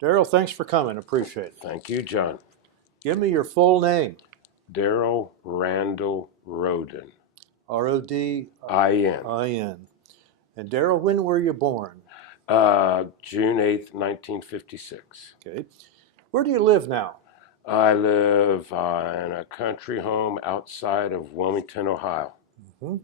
Darrell, thanks for coming. Appreciate it. Thank you, John. Give me your full name. Darrell Randall Rodin. Rodin. IN. And Darrell, when were you born? June 8th, 1956. Okay. Where do you live now? I live in a country home outside of Wilmington, Ohio. Hmm.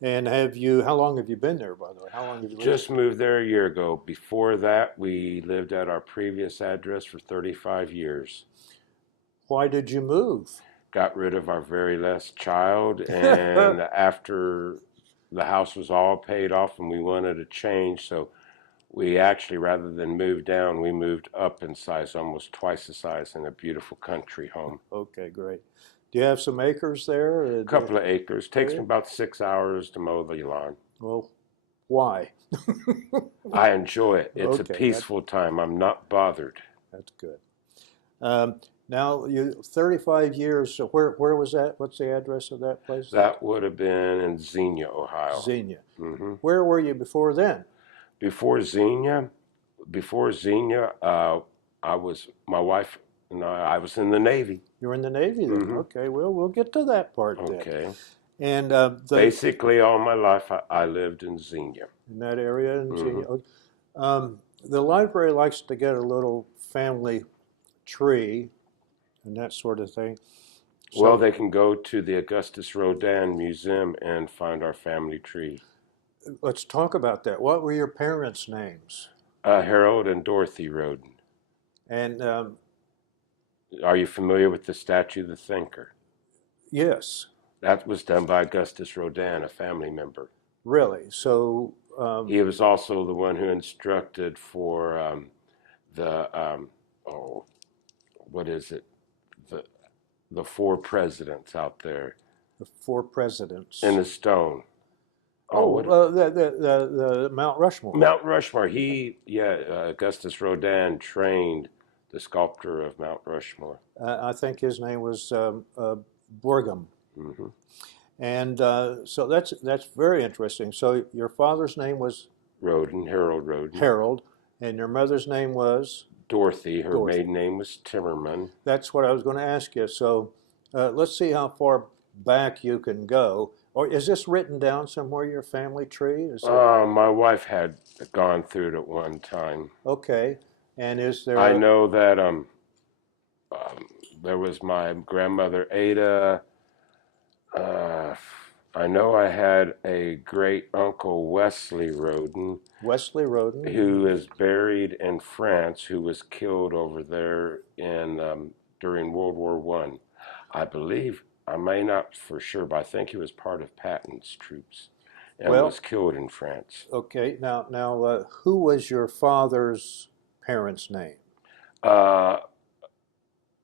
And how long have you been there, by the way? How long have you lived Just moved there a year ago. Before that, we lived at our previous address for 35 years. Why did you move? Got rid of our very last child, and after the house was all paid off and we wanted a change, so we actually, rather than move down, we moved up in size, almost twice the size, in a beautiful country home. Okay, great. Do you have some acres there? A couple of acres. Takes me about 6 hours to mow the lawn. Well, why? I enjoy it. It's a Okay, peaceful time. I'm not bothered. That's good. Now, 35 years, so where was that? What's the address of that place? That would have been in Xenia, Ohio. Xenia. Hmm. Where were you before then? Before Xenia, my wife and I was in the Navy. You were in the Navy then? Mhm. Okay, well, we'll get to that part then. Okay. And Basically, all my life, I lived in Xenia. in that area in Mhm. Xenia. The library likes to get a little family tree and that sort of thing. So Well, they can go to the Augustus Rodin Museum and find our family tree. let's talk about that. What were your parents' names? Harold and Dorothy Rodin. And Are you familiar with the statue of the thinker? yes, That was done by Augustus Rodin, a family member. really. So He was also the one who instructed for the what is it? The the four presidents out there the four presidents. in the stone. The Mount Rushmore. Mount Rushmore. Augustus Rodin trained the sculptor of Mount Rushmore. I think his name was Borgham. Hmm. And so that's very interesting. So your father's name was Rodin, Harold Rodin. Harold, and your mother's name was Dorothy. Her Dorothy. maiden name was Timmerman. That's what I was going to ask you. So let's see how far back you can go. Or is this written down somewhere, your family tree? My wife had gone through it at one time. Okay. And is there I know that there was my grandmother Ada. I know I had a great uncle Wesley Rodin, Wesley Rodin? who is buried in France, who was killed over there in during World War One. I believe, I may not for sure, but I think he was part of Patton's troops and Well, was killed in France. okay. Now, who was your father's parents' name? Uh,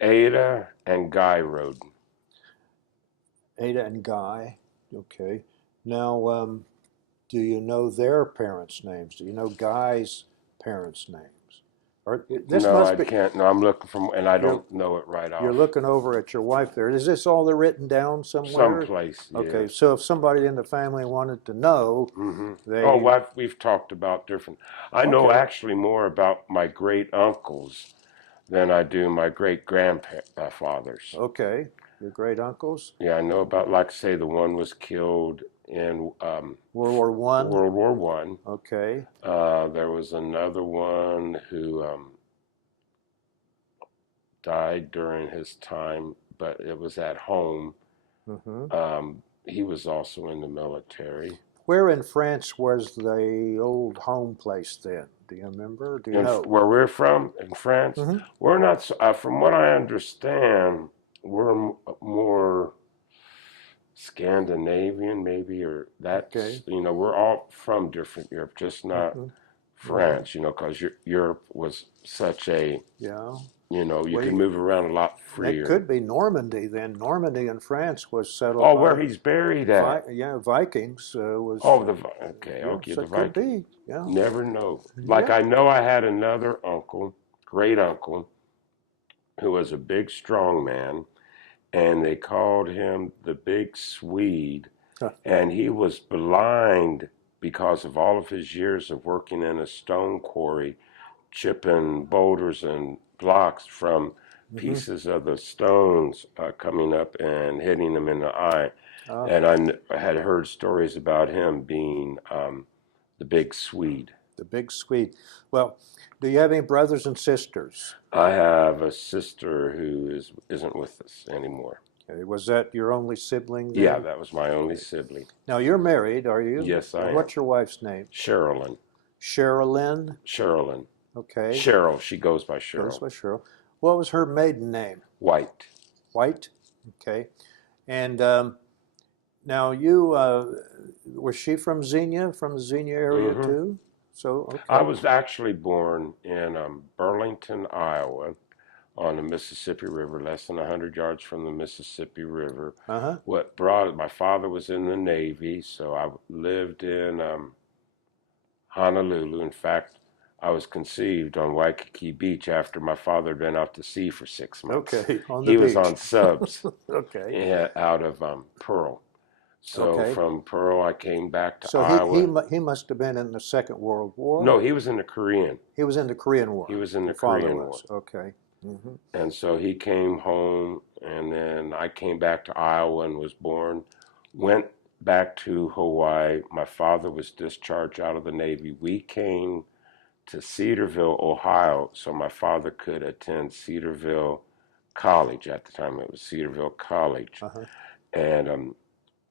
Ada and Guy Rodin. Ada and Guy. Okay. Now, do you know their parents' names? Do you know Guy's parents' names? Or this No, must I be. can't. No, I'm looking for, and I You're, don't know it right you're off. looking over at your wife there. Is this all written down somewhere? Someplace, Okay. yes. So if somebody in the family wanted to know, Hmm. they. Oh, well, we've talked about different. I know Okay. actually more about my great uncles than I do my great grandfathers. Okay. Your great uncles. Yeah, I know about, like, say, the one was killed in World War One. World War One. Okay. There was another one who died during his time, but it was at home. Hmm. He was also in the military. Where in France was the old home place then? Do you remember? Do you know? Where we're from, in France, Hmm. we're not, from what I understand, we're more Scandinavian, maybe, or Okay. that's, we're all from different Europe, just not Hmm. Hmm. France, because Europe was such a, Yeah. you Well, could move around a lot that freer. could be Normandy then. Normandy in France was settled Oh, by where he's buried at. Vikings. Was Oh, okay, yeah, okay, so the it could Viking. be. Yeah. Never know. Like, Yeah. I know I had another uncle, great uncle, who was a big, strong man, and they called him the Big Swede, Huh. and he was blind because of all of his years of working in a stone quarry chipping boulders and blocks from Mm-hmm. pieces of the stones coming up and hitting them in the eye. Ah, And I had heard stories about him being the big Swede. the big Swede. Well, do you have any brothers and sisters? I have a sister who isn't with us anymore. Okay. Was that your only sibling Yeah, then? that was my only Okay. sibling. Now you're married, are you? Yes, I And am. what's your wife's name? Sherilyn. Sherilyn. Sherilyn. Okay. Cheryl. She goes by Goes Cheryl. by Cheryl. What was her maiden name? White. White. Okay. And now you was she from Xenia, from the Xenia area Hmm. too? So I okay. was actually born in Burlington, Iowa, on the Mississippi River, less than 100 yards from the Mississippi River. Uh-huh. What brought my father was in the Navy, so I lived in Honolulu. In fact, I was conceived on Waikiki Beach after my father had been out to sea for 6 months. Okay. On the He was on beach. subs Okay. out of Pearl. So Okay. from Pearl, I came back to So Iowa. he must have been in the Second World War. No, he was in the Korean. He was in the Korean He War. was in the Your father Korean War. was. Okay. Hmm. And so he came home, and then I came back to Iowa and was born. Went back to Hawaii. My father was discharged out of the Navy. We came to Cedarville, Ohio, so my father could attend Cedarville College. At the time, it was Cedarville College. Uh-huh. And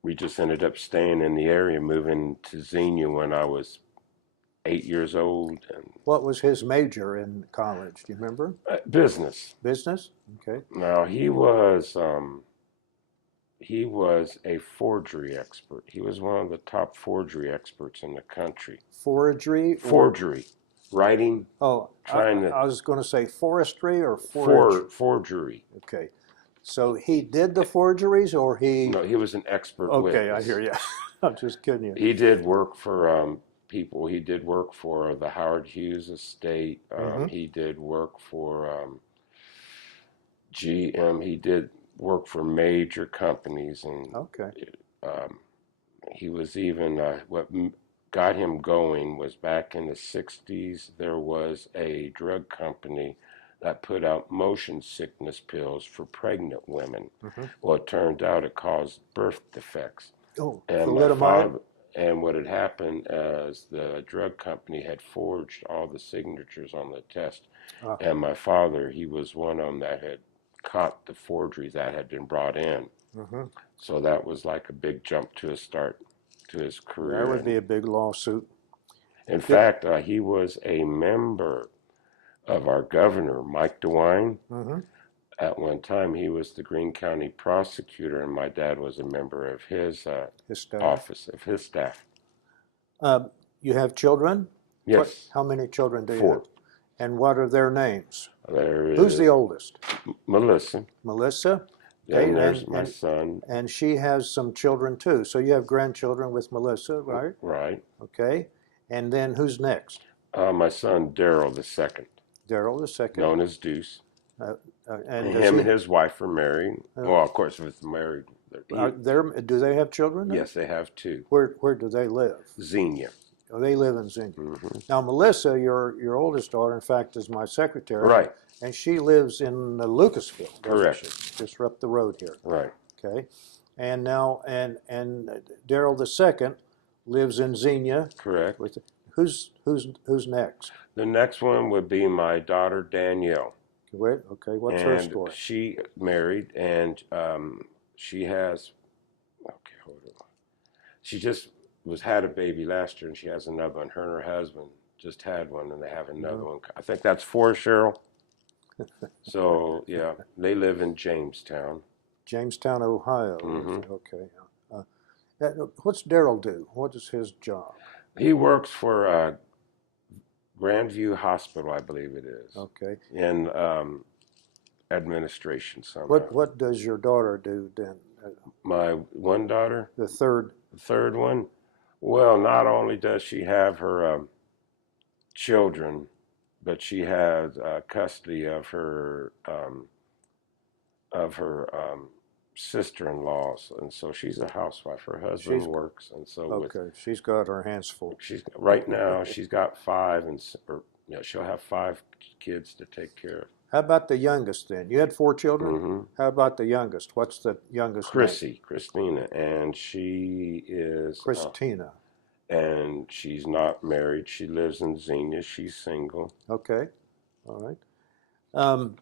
we just ended up staying in the area, moving to Xenia when I was 8 years old. And What was his major in college? Do you remember? business. Business? Okay. Now he was a forgery expert. He was one of the top forgery experts in the country. Forgery or Forgery, writing, oh, trying to I was going to say forestry or forage. forgery. Okay. So he did the forgeries or he No, he was an expert okay, I hear witness. you. I'm just kidding you. He did work for people. He did work for the Howard Hughes estate. Mm-hmm. He did work for GM. He did work for major companies, and Okay. um, he was even got him going was back in the 60s. There was a drug company that put out motion sickness pills for pregnant women. Mm-hmm. Well, it turned out it caused birth defects. Oh, And my thalidomide? father, and what had happened is the drug company had forged all the signatures on the test. Ah, And my father, he was one of them that had caught the forgeries that had been brought in. mm-hmm. So that was like a big jump to his start to his That career. would be And a big lawsuit. in Did, fact, he was a member of our governor, Mike DeWine. mm-hmm. At one time, he was the Greene County prosecutor, and my dad was a member of his His staff. office, of his staff. You have children? What? Yes, How many children do you have? 4. And what are their names? There Who's the is oldest? Melissa. Melissa. Okay, Then there's my son. and she has some children too. So you have grandchildren with Melissa, right? Right. Okay. And then who's next? My son, Darrell the second, Darrell the second. known as Deuce. And And does him he? and his wife are married. Uh, Well, of course, with married. are there? Do they have children? Now? Yes, they have 2. Where do they live? Xenia. Oh, they live in Xenia. Hmm. Now Melissa, your oldest daughter, in fact, is my secretary. Right. And she lives in Lucasville. Correct. Just up the road here. Right. Okay. And now and Darrell the second lives in Xenia. Correct. With who's next? The next one would be my daughter, Danielle. Wait, okay, what's her And story? she married, and she has, okay, hold on. She just had a baby last year, and she has another one. Her and her husband just had one, and they have another one. I think that's 4, Cheryl. So, yeah, they live in Jamestown. Jamestown, Ohio. Hmm. Okay. What's Darrell do? What is his job? He works for Grandview Hospital, I believe it is, Okay. in administration somehow. What does your daughter do then? My one daughter, The third. the third one, well, not only does she have her children, but she has custody of her sister-in-laws, and so she's a housewife. Her husband She's works, and so okay. She's got her hands full. she's right now she's got 5, and or Yeah, she'll have 5 kids to take care of. How about the youngest then? You had 4 children? Hmm. How about the youngest? What's the youngest name? Christina, and she is, Christina. and she's not married. She lives in Xenia. She's single. Okay. All right. Um,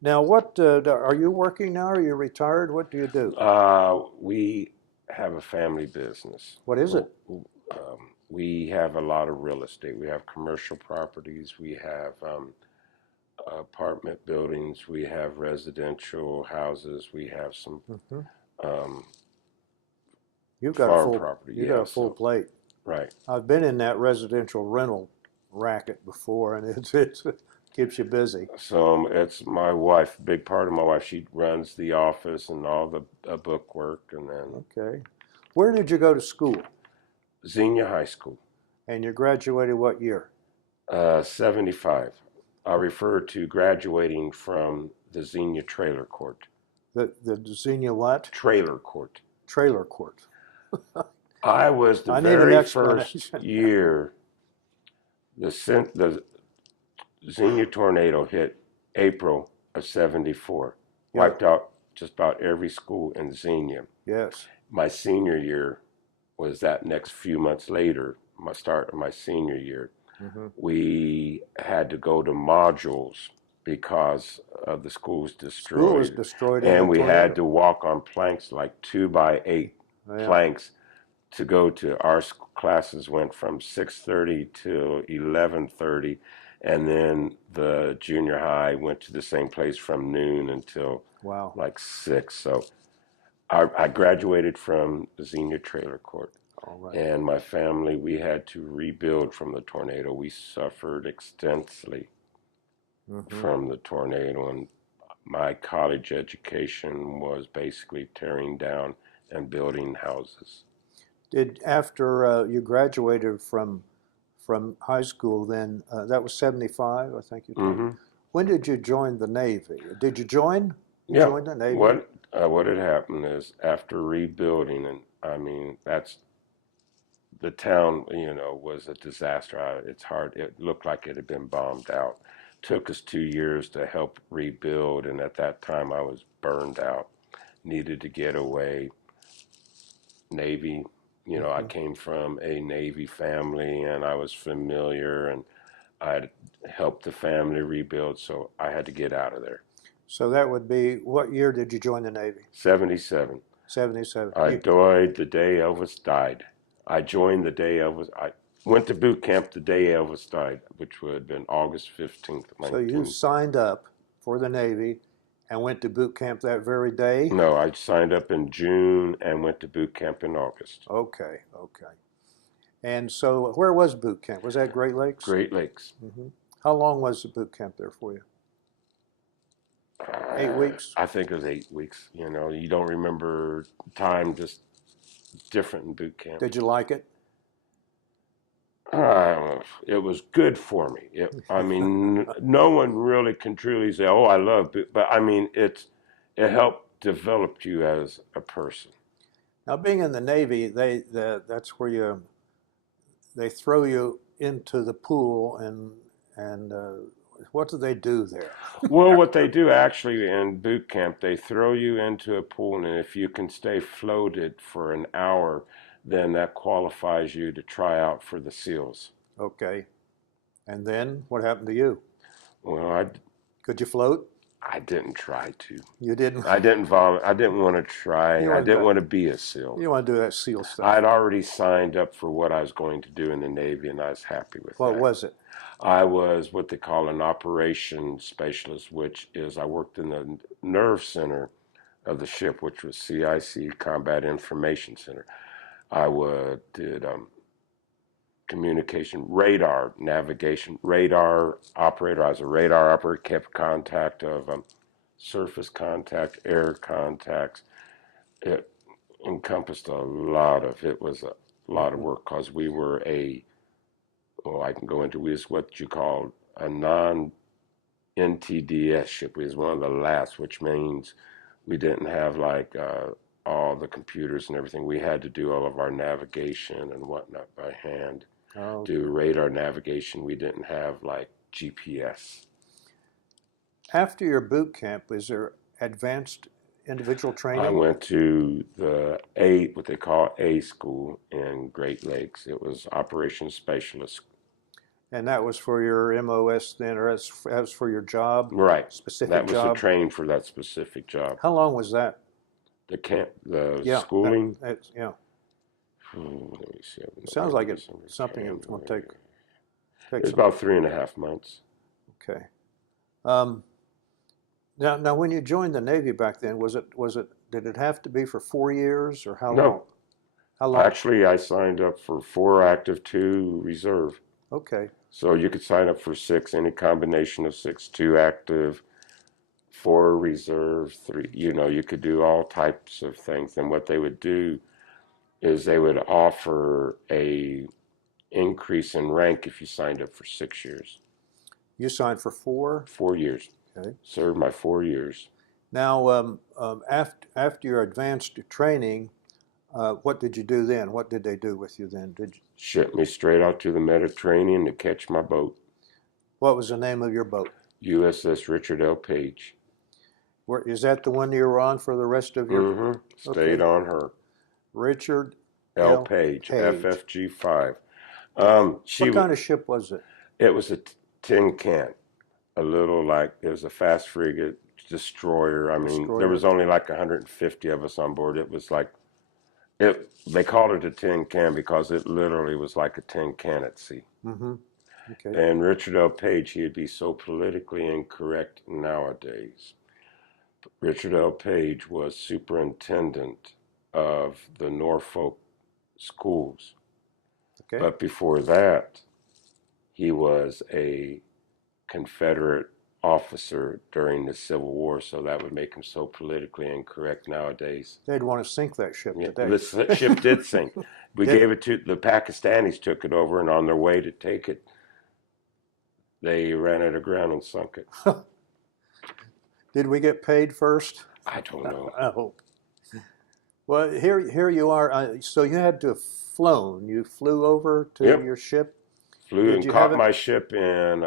now, what are you working now? Are you retired? What do you do? We have a family business. What is it? We have a lot of real estate. We have commercial properties. We have apartment buildings. We have residential houses. We have some Hmm. um, You've got a farm full. property. You got Yeah, a full so plate. right. I've been in that residential rental racket before, and it keeps you busy. So it's my wife, a big part of my wife. She runs the office and all the book work, and then Okay. Where did you go to school? Xenia High School, And you graduated what year? 75. I refer to graduating from the Xenia Trailer Court. The Xenia what? Trailer Court. Trailer court. I was the I need an very first explanation. year the Xenia tornado hit April of 74, Yeah. wiped out just about every school in Xenia. Yes. My senior year was that next few months later, my start of my senior year. Hmm. We had to go to modules because of the schools School was destroyed. destroyed in the And we had tornado. to walk on planks, like 2 by 8 Yeah. planks, to go to our classes. Went from 6:30 to 11:30, and then the junior high went to the same place from noon until Wow. like 6. So I graduated from the Xenia Trailer Court, All right. and my family, we had to rebuild from the tornado. We suffered extensively Hmm. from the tornado, and my college education was basically tearing down and building houses. Did after you graduated from high school, then that was 75, I think you told me. Hmm. When did you join the Navy? Did you join? You Yeah. joined the Navy? What had happened is after rebuilding, and I mean that's the town, was a disaster. It's hard. It looked like it had been bombed out. Took us 2 years to help rebuild, and at that time I was burned out. Needed to get away. Navy, I Hmm. came from a Navy family, and I was familiar, and I'd helped the family rebuild, so I had to get out of there. So that would be, what year did you join the Navy? 77. 77. I died the day Elvis died. I joined the day Elvis. I went to boot camp the day Elvis died, which would have been August 15th, So you 19. signed up for the Navy and went to boot camp that very day? No, I signed up in June and went to boot camp in August. Okay, okay. And so where was boot camp? Was that Great Lakes? Great Lakes. Hmm. How long was the boot camp there for you? 8 weeks? I think it was 8 weeks. You don't remember time, just different in boot camp. Did you like it? It was good for me. I mean, no one really can truly say, "Oh, I love it," but I mean, it helped develop you as a person. Now, being in the Navy, that's where they throw you into the pool and what do they do there? Well, what they do actually in boot camp, they throw you into a pool, and if you can stay floated for an hour, then that qualifies you to try out for the SEALs. Okay. And then what happened to you? Well, Could you float? I didn't try to. You didn't. I didn't I didn't want to try. You I want didn't to. want to be a SEAL. You want to do that SEAL stuff. I'd already signed up for what I was going to do in the Navy, and I was happy with What that. was it? I was what they call an operations specialist, which is I worked in the nerve center of the ship, which was CIC, Combat Information Center. Did communication, radar, navigation, radar operator. I was a radar operator, kept contact of surface contact, air contacts. It encompassed a lot of, it was a lot of Hmm. work because we were well, I can go into, we was what you call a non-NTDS ship. We was one of the last, which means we didn't have like all the computers and everything. We had to do all of our navigation and whatnot by hand. Oh, Do radar navigation. We didn't have like GPS. After your boot camp, is there advanced individual I training? went to the A, what they call A school in Great Lakes. It was operations specialist. And that was for your MOS then, or as for your job, Right. specific That was the job? training for that specific job. How long was that? The camp, the Yeah, schooling. yeah. Let me see. It sounds November, like it's December, something that's going to January. take It was some. about 3.5 months. Okay. Um, now, when you joined the Navy back then, did it have to be for 4 years or how long? No, How long? actually, I signed up for 4 active, 2 reserve. Okay. So you could sign up for 6, any combination of 6, 2 active, 4 reserve, 3. You could do all types of things. And what they would do is they would offer a increase in rank if you signed up for 6 years. You signed for 4? 4 years. Okay. Served my 4 years. Now, after your advanced training, what did you do then? What did they do with you then? Shipped me straight out to the Mediterranean to catch my boat. What was the name of your boat? USS Richard L. Page. Is that the one you were on for the rest of your? Stayed Okay. on her. Richard L. L. Page, Page. FFG 5. What kind of ship was it? It was a tin can, a little like it was a fast frigate destroyer. I mean, there Destroyer. was only like 150 of us on board. It was like it. They called it a tin can because it literally was like a tin can at sea. Mm-hmm. Okay. And Richard L. Page, he'd be so politically incorrect nowadays. Richard L. Page was superintendent of the Norfolk schools. Okay. But before that, he was a Confederate officer during the Civil War, so that would make him so politically incorrect nowadays. They'd want to sink that ship Yeah, today. this ship did sink. We Did gave it? it to the Pakistanis, took it over, and on their way to take it, they ran it aground and sunk it. Did we get paid first? I don't know. I hope. Well, here you are. So you had to have flown. You flew over to Yep, your ship. flew Did and you have caught it? my ship in.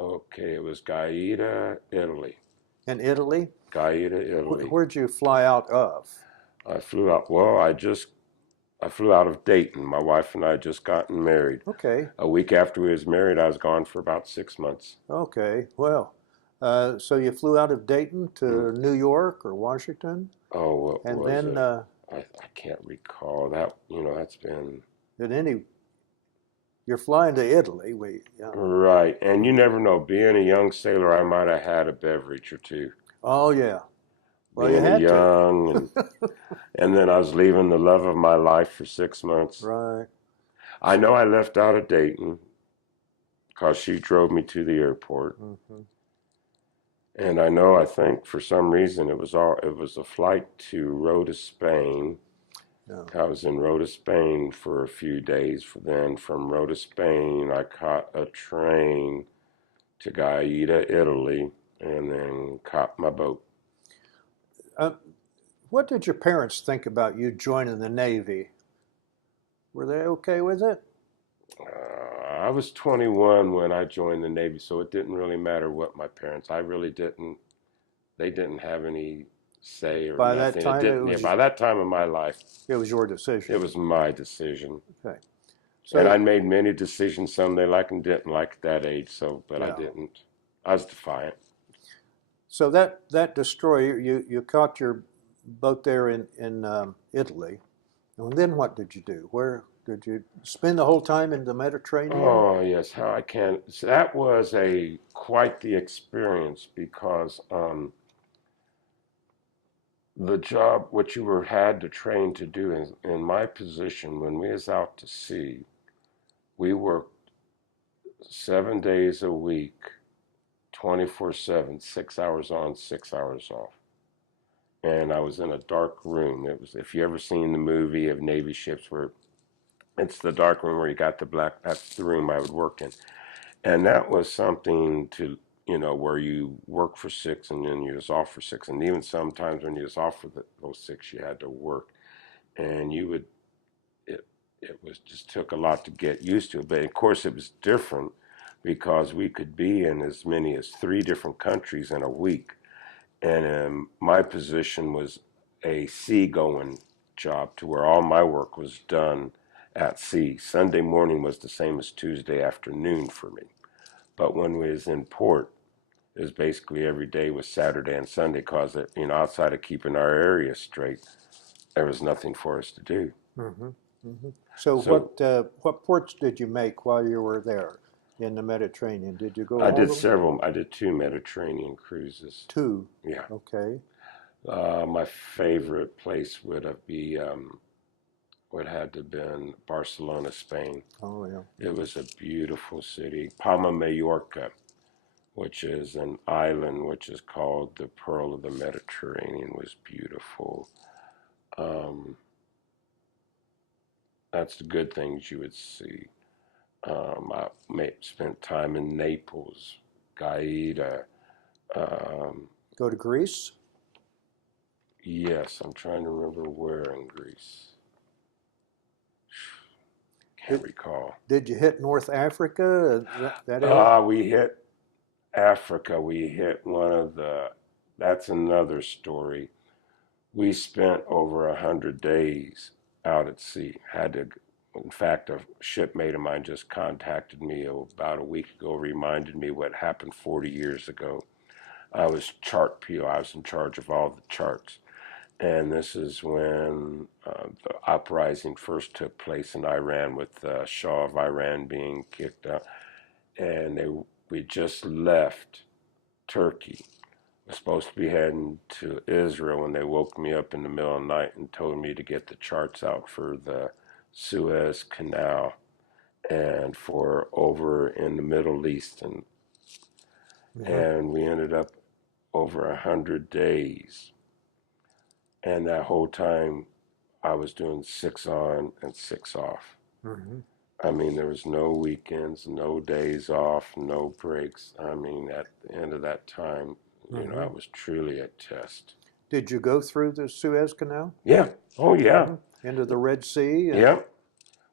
Okay, it was Gaeta, Italy. In Italy? Gaeta, Italy. Where'd you fly out of? I flew out. Well, I flew out of Dayton. My wife and I had just gotten married. Okay. A week after we was married, I was gone for about 6 months. Okay. Well, so you flew out of Dayton Mm. to New York or Washington, Oh, what and was then it? I can't recall that. That's been did any? You're flying to Italy. Yeah. right. And you never know. Being a young sailor, I might have had a beverage or two. Oh yeah. Well, you Being a had to. young, and then I was leaving the love of my life for 6 months. Right. I know I left out of Dayton because she drove me to the airport. Mm-hmm. And I think for some reason it was a flight to Rota, Spain. Yeah. I was in Rota, Spain for a few days. Then from Rota, Spain, I caught a train to Gaeta, Italy, and then caught my boat. Uh, what did your parents think about you joining the Navy? Were they okay with it? I was 21 when I joined the Navy, so it didn't really matter what my parents. I really didn't. They didn't have any say or By that nothing. It time, didn't. Yeah, by that time in my life, it was your decision. it was my decision. Okay. And So I made many decisions, some they liked and didn't like at that age. But I yeah. didn't. I was defiant. So that destroyer, you caught your boat there in Italy, and then what did you do? Where did you spend the whole time in the Mediterranean? Oh yes, how I can. So that was quite the experience because the job what you were had to train to do in my position when we was out to sea, we worked 7 days a week, 24/7, 6 hours on, 6 hours off. And I was in a dark room. It was, if you ever seen the movie of Navy ships where it's the dark room where you got the black, that's the room I would work in. And that was something to, where you work for 6 and then you was off for 6. And even sometimes when you was off for those 6, you had to work. And it was just took a lot to get used to it. But of course it was different because we could be in as many as 3 different countries in a week. And my position was a seagoing job to where all my work was done at sea. Sunday morning was the same as Tuesday afternoon for me. But when we was in port, it was basically every day was Saturday and Sunday because, outside of keeping our area straight, there was nothing for us to do. Mm-hmm. Mm-hmm. So, So what ports did you make while you were there in the Mediterranean? Did you go I all did the way? several. I did 2 Mediterranean cruises. Two. Yeah. Okay. My favorite place would have to have been Barcelona, Spain. Oh yeah. It was a beautiful city. Palma Mallorca, which is an island which is called the Pearl of the Mediterranean, was beautiful. Um, that's the good things you would see. Spent time in Naples, Gaeta. Um, Go to Greece? yes, I'm trying to remember where in Greece. Can't Did, recall. did you hit North Africa? That area? We hit Africa. We hit that's another story. We spent over 100 days out at sea. In fact, a shipmate of mine just contacted me about a week ago, reminded me what happened 40 years ago. I was chart PO. I was in charge of all the charts. And this is when the uprising first took place in Iran, with the Shah of Iran being kicked out. And we just left Turkey. I was supposed to be heading to Israel when they woke me up in the middle of the night and told me to get the charts out for the Suez Canal and for over in the Middle East. Mm-hmm. And we ended up over 100 days. And that whole time I was doing 6 on and 6 off. Mm-hmm. I mean, there was no weekends, no days off, no breaks. I mean, at the end of that time, Mm-hmm. I was truly a test. Did you go through the Suez Canal? Yeah. Oh, yeah. Mm-hmm. Into the Red Sea? Yeah.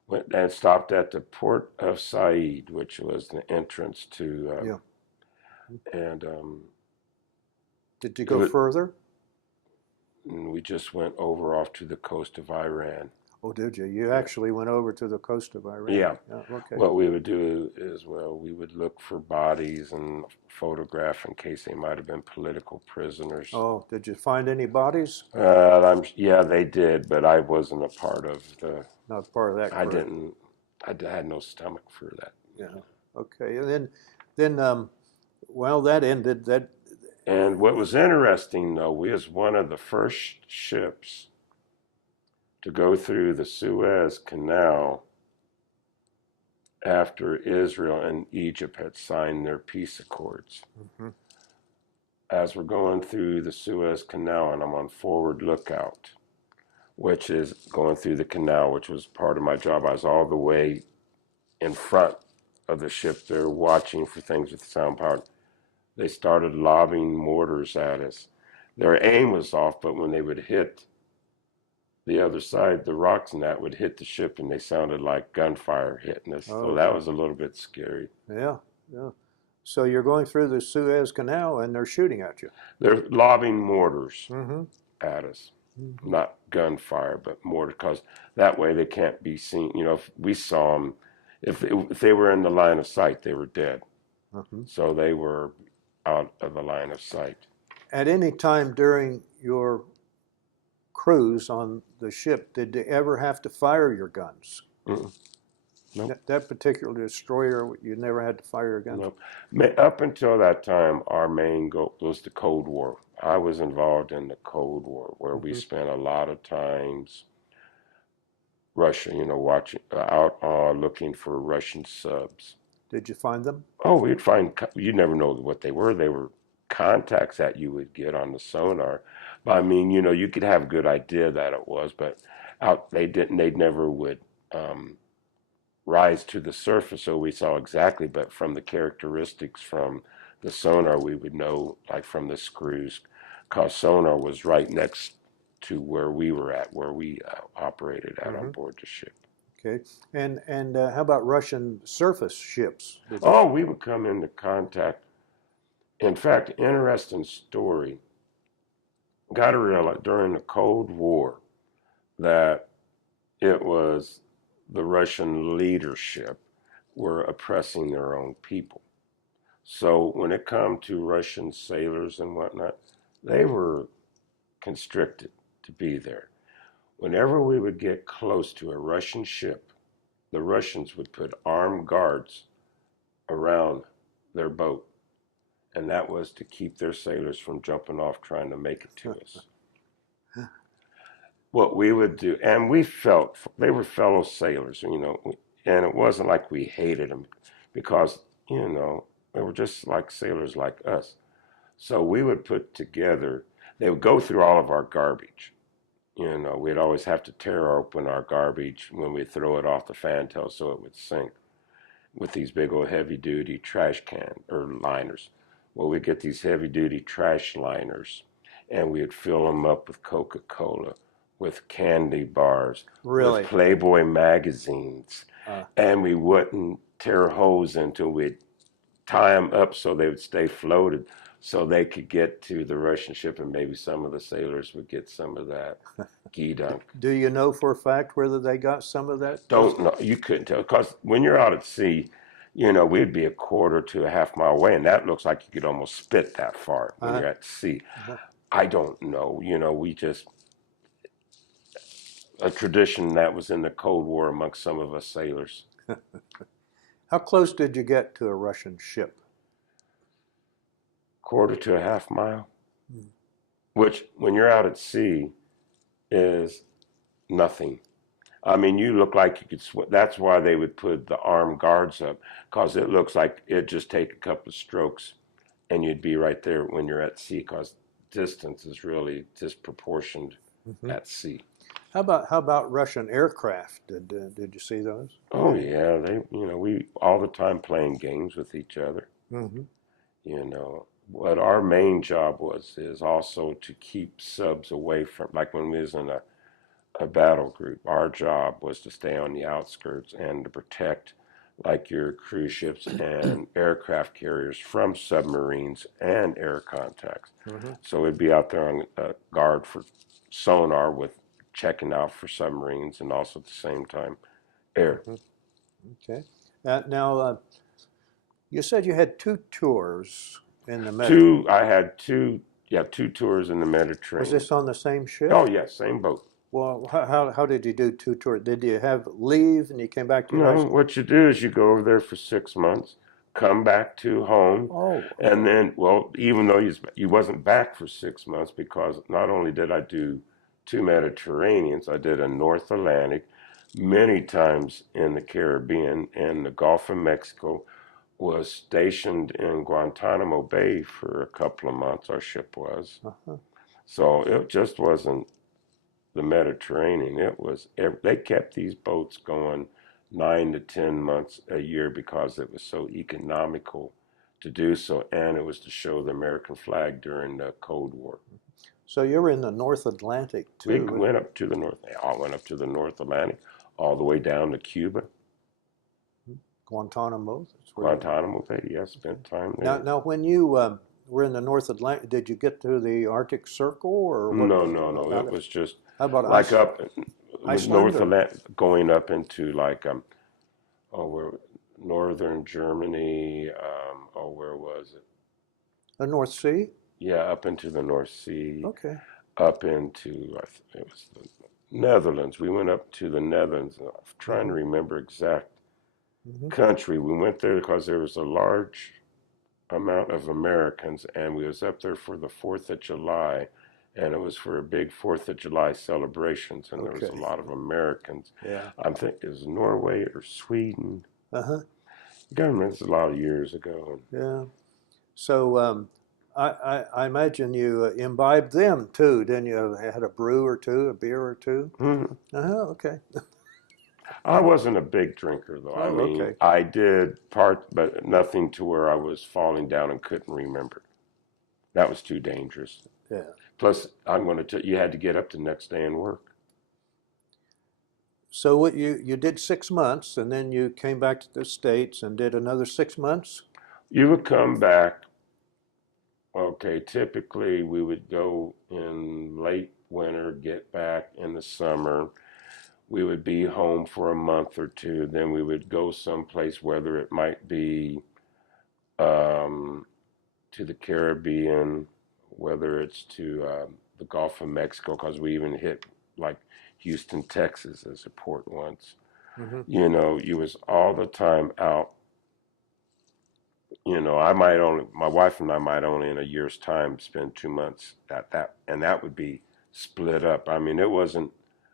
Went and stopped at the port of Said, which was the entrance to, Yeah. and Did you it go was, further? and we just went over off to the coast of Iran. Oh, did you? You Yeah. actually went over to the coast of Iran? Yeah. Okay. What we would do is, well, we would look for bodies and photograph in case they might have been political prisoners. Oh, did you find any bodies? Yeah, they did, but I wasn't a part of Not part of that I crew. didn't. I had no stomach for that. Yeah. Okay. And then, well, that ended. That. And what was interesting, though, we was one of the first ships to go through the Suez Canal after Israel and Egypt had signed their peace accords. Mm-hmm. As we're going through the Suez Canal, and I'm on forward lookout, which is going through the canal, which was part of my job. I was all the way in front of the ship there watching for things with sound power. They started lobbing mortars at us. Their aim was off, but when they would hit the other side, the rocks and that would hit the ship, and they sounded like gunfire hitting us. Oh, So that okay. was a little bit scary. Yeah. Yeah. So you're going through the Suez Canal and they're shooting at you. They're lobbing mortars Mm-hmm. at us, Mm-hmm. not gunfire, but mortar, because that way they can't be seen. If we saw them, if they were in the line of sight, they were dead. Mm-hmm. So they were out of the line of sight. At any time during your cruise on the ship, did you ever have to fire your guns? Mm-mm. Nope. That particular destroyer, you never had to fire your guns? Nope. Up until that time, our main goal was the Cold War. I was involved in the Cold War, where we Mm-hmm. spent a lot of times Russia, watching out looking for Russian subs. Did you find them? Oh, we'd find, you never know what they were. They were contacts that you would get on the sonar. But I mean, you could have a good idea that it was, but they never would rise to the surface, so we saw exactly, but from the characteristics from the sonar, we would know, like from the screws, because sonar was right next to where we were at, where we operated at on Mm-hmm. board the ship. Okay. And how about Russian surface ships? Did you? Oh, we would come into contact. In fact, interesting story. Got to realize during the Cold War that it was the Russian leadership were oppressing their own people. So when it come to Russian sailors and whatnot, they were constricted to be there. Whenever we would get close to a Russian ship, the Russians would put armed guards around their boat, and that was to keep their sailors from jumping off trying to make it to us. What we would do, and we felt they were fellow sailors, and it wasn't like we hated them because, they were just like sailors like us. So we would put together, they would go through all of our garbage. We'd always have to tear open our garbage when we throw it off the fantail so it would sink with these big old heavy duty trash can or liners. Well, we'd get these heavy duty trash liners and we'd fill them up with Coca-Cola, with candy bars, Really? with Playboy magazines. And we wouldn't tear holes until we'd tie them up so they would stay floated so they could get to the Russian ship and maybe some of the sailors would get some of that gee-dunk. Do you know for a fact whether they got some of that? Don't know. You couldn't tell because when you're out at sea, we'd be a quarter to a half mile away and that looks like you could almost spit that far when you're at sea. I don't know. We just, a tradition that was in the Cold War amongst some of us sailors. How close did you get to a Russian ship? Quarter to a half mile, which when you're out at sea is nothing. I mean, you look like you could swim. That's why they would put the armed guards up because it looks like it'd just take a couple of strokes and you'd be right there when you're at sea because distance is really disproportioned at sea. How about Russian aircraft? Did you see those? Oh yeah, we all the time playing games with each other. What our main job is also to keep subs away from, like when we was in a battle group, our job was to stay on the outskirts and to protect like your cruise ships and aircraft carriers from submarines and air contacts. So we'd be out there on guard for sonar with checking out for submarines and also at the same time air. Okay. Now, you said you had 2 tours in the Mediterranean. I had two tours in the Mediterranean. Was this on the same ship? Oh, yeah, same boat. Well, how did you do 2 tours? Did you have leave and you came back to your high No, school? what you do is you go over there for 6 months, come back to home, and then, well, even though you wasn't back for 6 months because not only did I do 2 Mediterraneans, I did a North Atlantic, many times in the Caribbean and the Gulf of Mexico, was stationed in Guantanamo Bay for a couple of months, our ship was. So it just wasn't the Mediterranean. It was, they kept these boats going 9 to 10 months a year because it was so economical to do so, and it was to show the American flag during the Cold War. So you were in the North Atlantic too. We went up to the North. They all went up to the North Atlantic, all the way down to Cuba. Guantanamo. Guantanamo Bay. Yeah, spent time there. Now, when you were in the North Atlantic, did you get to the Arctic Circle or what? No. It was just how about like up Iceland North Atlantic, going up into like northern Germany. Where was it? The North Sea. Yeah, up into the North Sea. Okay. Up into it was the Netherlands. We went up to the Netherlands. I'm trying to remember exact country. We went there because there was a large amount of Americans, and we was up there for the 4th of July, and it was for a big 4th of July celebrations, and there was a lot of Americans. Yeah. I think it was Norway or Sweden. Uh-huh. Government's a lot of years ago. Yeah. So I imagine you imbibed them too, didn't you? Had a brew or two, a beer or two? Okay. I wasn't a big drinker, though. I mean, I did part, but nothing to where I was falling down and couldn't remember. That was too dangerous. Yeah. Plus, I'm going to tell you, you had to get up the next day and work. So what you did 6 months, and then you came back to the States and did another 6 months? You would come back. Okay, typically we would go in late winter, get back in the summer. We would be home for a month or two. Then we would go someplace, whether it might be um, to the Caribbean, whether it's to the Gulf of Mexico, because we even hit like Houston, Texas as a port once. Mm-hmm. You know, you was all the time out. You know, I might only, my wife and I might only in a year's time spend 2 months at that, and that would be split up. I mean, it wasn't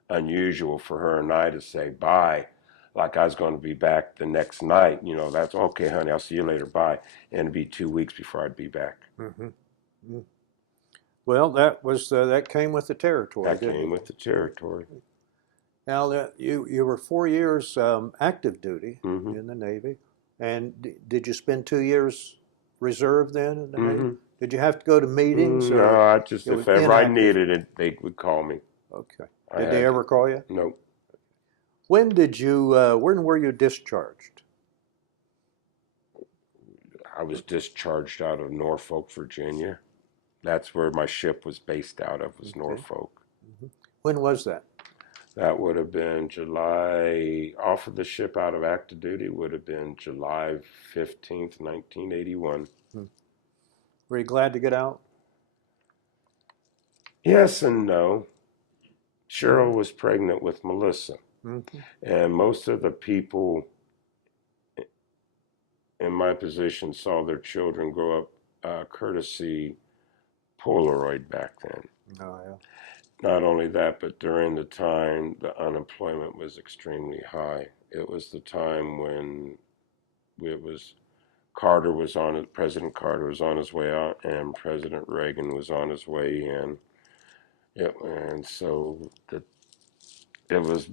unusual for her and I to say bye, like I was going to be back the next night. You know, that's okay, honey, I'll see you later, bye. And it'd be 2 weeks before I'd be back. Mm-hmm. Mm-hmm. Well, that came with the territory, That didn't came it? with the territory. Now, you were 4 years active duty Mm-hmm. in the Navy, and did you spend 2 years reserve then in the Navy? Mm-hmm. Did you have to go to meetings, No, or I just, it if was ever I inactive? needed it, they would call me. Okay. I Did they had to, ever call you? no, When were you discharged? I was discharged out of Norfolk, Virginia. That's where my ship was based out of, was Okay. Norfolk. Mm-hmm. When was that? That would have been July, off of the ship out of active duty would have been July 15th, 1981. Hmm. Were you glad to get out? Yes and no. Mm-hmm. Cheryl was pregnant with Melissa, Mm-hmm. and most of the people in my position saw their children grow up courtesy Polaroid back then. Oh, yeah. Not only that, but during the time the unemployment was extremely high. It was the time when it was President Carter was on his way out, and President Reagan was on his way in. And so it was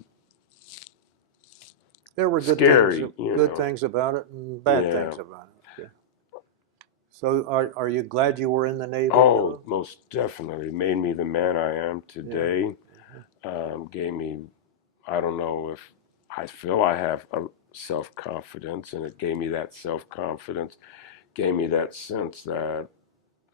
There were scary, you good know. things about it and bad Yeah. things about it. Yeah. So are you glad you were in the Navy, Oh, though? most definitely made me the man I am Yeah. today. Gave me, I don't know if I feel I have a self-confidence, and it gave me that self-confidence, gave me that sense that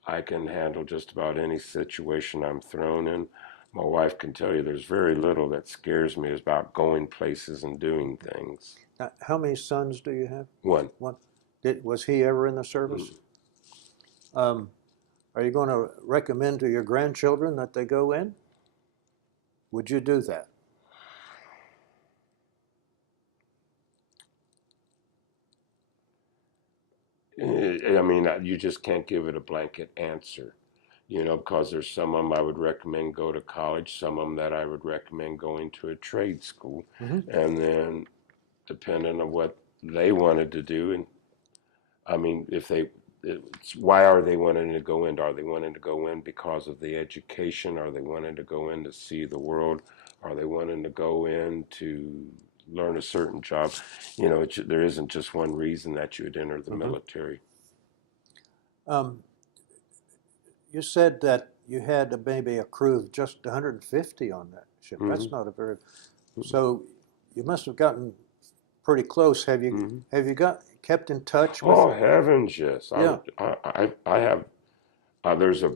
I can handle just about any situation I'm thrown in. My wife can tell you there's very little that scares me about going places and doing things. Now, how many sons do you have? One. One. Was he ever in the service? Um, are you going to recommend to your grandchildren that they go in? Would you do that? I mean, you just can't give it a blanket answer, you know, because there's some of them I would recommend go to college, some of them that I would recommend going to a trade school, Mm-hmm. and then depending on what they wanted to do, and I mean, why are they wanting to go in? Are they wanting to go in because of the education? Are they wanting to go in to see the world? Are they wanting to go in to learn a certain job? You know, there isn't just one reason that you would enter the Mm-hmm. military. Um, you said that you had maybe a crew of just 150 on that ship. Mm-hmm. That's not a very. So you must have gotten pretty close. Mm-hmm. Have you got kept in touch with? Oh heavens, yes! Yeah. I have. There's a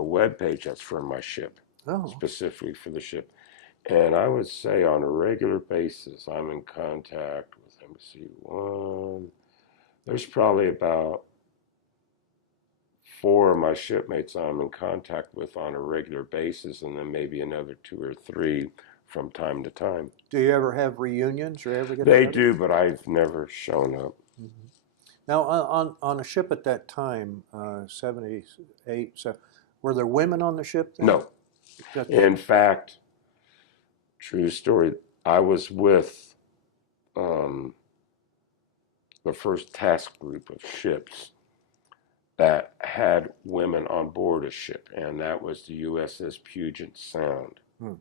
web page that's for my ship, Oh. specifically for the ship. And I would say on a regular basis, I'm in contact with, let me see, there's probably about four of my shipmates I'm in contact with on a regular basis, and then maybe another two or three from time to time. Do you ever have reunions or ever get They together? do, but I've never shown up. Mm-hmm. Now, on a ship at that time, 78, so were there women on the ship then? No. Just, In fact, true story, I was with um, the first task group of ships that had women on board a ship, and that was the USS Puget Sound. hmm.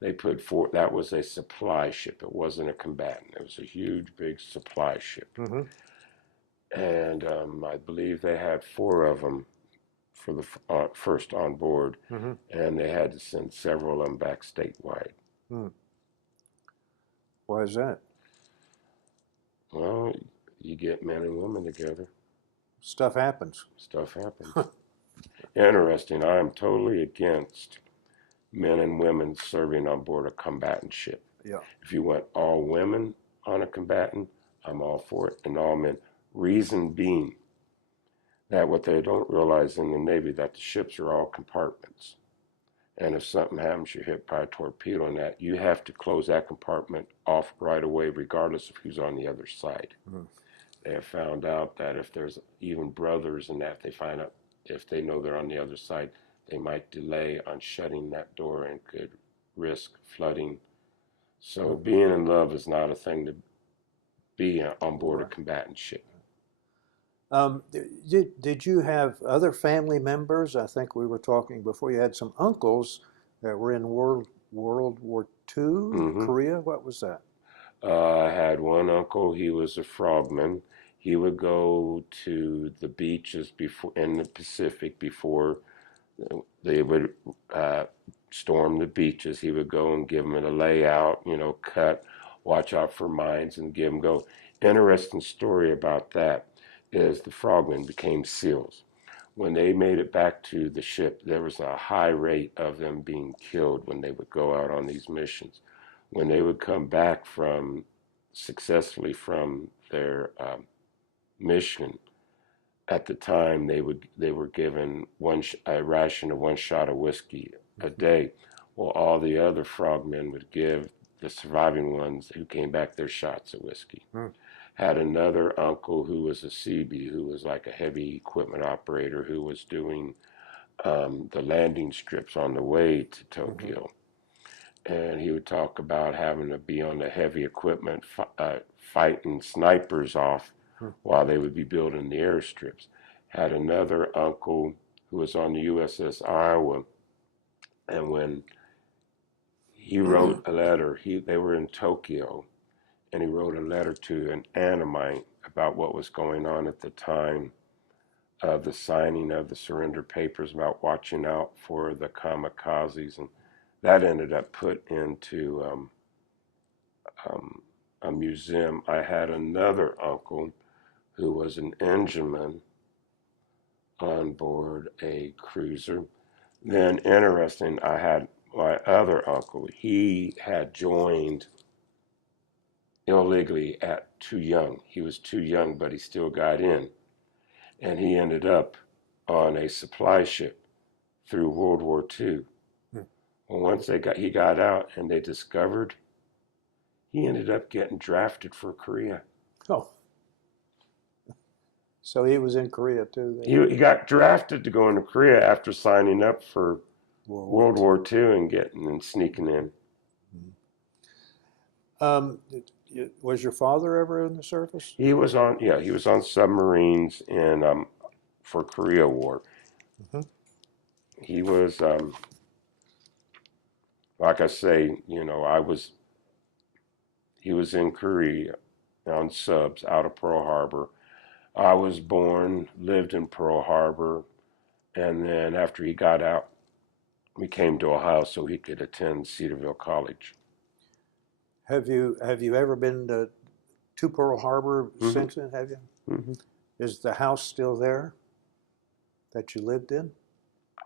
They put forth, that was a supply ship. It wasn't a combatant. It was a huge, big supply ship. Mm-hmm. And I believe they had four of them for the first on board, Mm-hmm. and they had to send several of them back statewide. Hmm. Why is that? Well, you get men and women together. Stuff happens. Stuff happens. Interesting. I am totally against men and women serving on board a combatant ship. Yeah. If you want all women on a combatant, I'm all for it, and all men. Reason being that what they don't realize in the Navy, that the ships are all compartments. And if something happens, you're hit by a torpedo and that, you have to close that compartment off right away, regardless of who's on the other side. Mm-hmm. They have found out that if there's even brothers and that, they find out if they know they're on the other side, they might delay on shutting that door and could risk flooding. So being in love is not a thing to be on board a combatant ship. Did you have other family members? I think we were talking before. You had some uncles that were in World War II, mm-hmm. Korea. What was that? I had one uncle. He was a frogman. He would go to the beaches before in the Pacific before they would storm the beaches. He would go and give them a layout, cut, watch out for mines, and give them go. Interesting story about that is the frogmen became SEALs. When they made it back to the ship, there was a high rate of them being killed when they would go out on these missions. When they would come back successfully from their mission, at the time they were given a ration of one shot of whiskey a day. Well, all the other frogmen would give the surviving ones who came back their shots of whiskey. Had another uncle who was a CB, who was like a heavy equipment operator, who was doing the landing strips on the way to Tokyo. Mm-hmm. And he would talk about having to be on the heavy equipment fighting snipers off while they would be building the airstrips. Had another uncle who was on the USS Iowa, and when he wrote a letter, they were in Tokyo, and he wrote a letter to an Annamite about what was going on at the time of the signing of the surrender papers, about watching out for the kamikazes, and that ended up put into a museum. I had another uncle who was an engineman on board a cruiser. Then, interesting, I had my other uncle. He had joined illegally at too young. He was too young, but he still got in. And he ended up on a supply ship through World War II. Well, once he got out and they discovered, he ended up getting drafted for Korea. Oh. So he was in Korea too. He got drafted to go into Korea after signing up for World War II and sneaking in. Was your father ever in the service? He was on submarines for Korea War. Mm-hmm. He was, like I say, he was in Korea on subs out of Pearl Harbor. I was born, lived in Pearl Harbor, and then after he got out, we came to Ohio so he could attend Cedarville College. Have you ever been to Pearl Harbor mm-hmm. since then? Have you? Mm-hmm. Is the house still there that you lived in?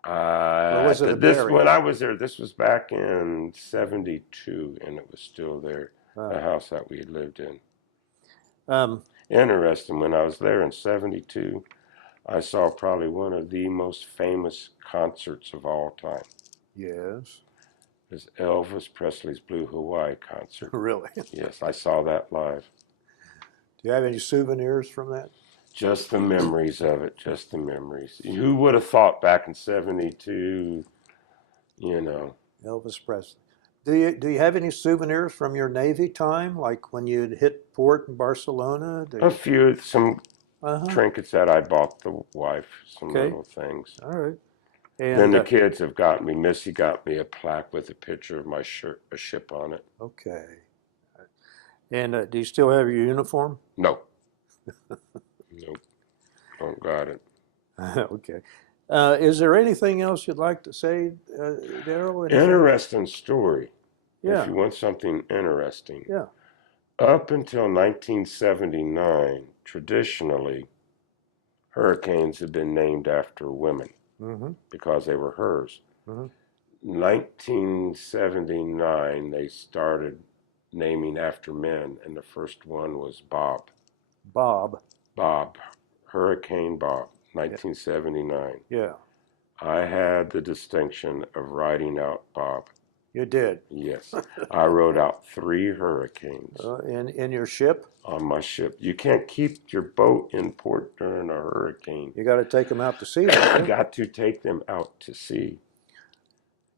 Or was it when I was there? This was back in '72, and it was still there. The house that we had lived in. Interesting. When I was there in '72, I saw probably one of the most famous concerts of all time. Yes. It's Elvis Presley's Blue Hawaii concert. Really? Yes, I saw that live. Do you have any souvenirs from that? Just the memories of it, just the memories. Who would have thought back in '72, Elvis Presley. Do you have any souvenirs from your Navy time, like when you'd hit port in Barcelona? Some trinkets that I bought the wife, some little things. All right. And then the kids have got me. Missy got me a plaque with a picture of my a ship on it. Okay. And do you still have your uniform? No. Nope. Don't got it. Okay. Is there anything else you'd like to say, Darrell? Interesting story. Yeah. If you want something interesting. Yeah. Up until 1979, traditionally, hurricanes had been named after women because they were hers. 1979, they started naming after men, and the first one was Bob. Bob. Bob. Hurricane Bob, 1979. Yeah. I had the distinction of writing out Bob. You did? Yes. I wrote out 3 hurricanes. In your ship? On my ship. You can't keep your boat in port during a hurricane. You got to take them out to sea, don't you? Got to take them out to sea.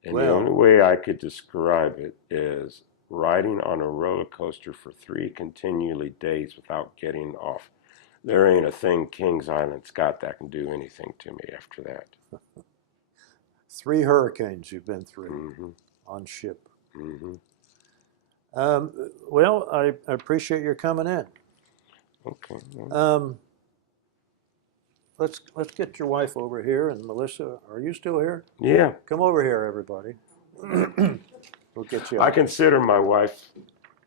And Well, the only way I could describe it is riding on a roller coaster for 3 continually days without getting off. There ain't a thing Kings Island's got that can do anything to me after that. 3 hurricanes you've been through on ship. Well, I appreciate your coming in. Okay. Let's get your wife over here. And Melissa, are you still here? Yeah. Come over here, everybody. We'll get you. I consider my wife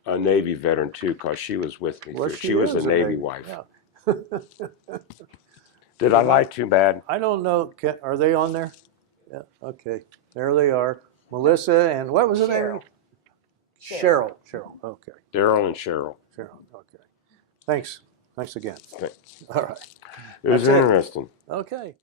a Navy veteran too, because she was with me. Well, she was a Navy wife. Yeah. Did I lie too bad? I don't know. Are they on there? Yeah. Okay. There they are. Melissa and what was the name? Cheryl. Cheryl. Okay. Darrell and Cheryl. Cheryl. Okay. Thanks. Thanks again. Thanks. All right. It was That's it. interesting. Okay.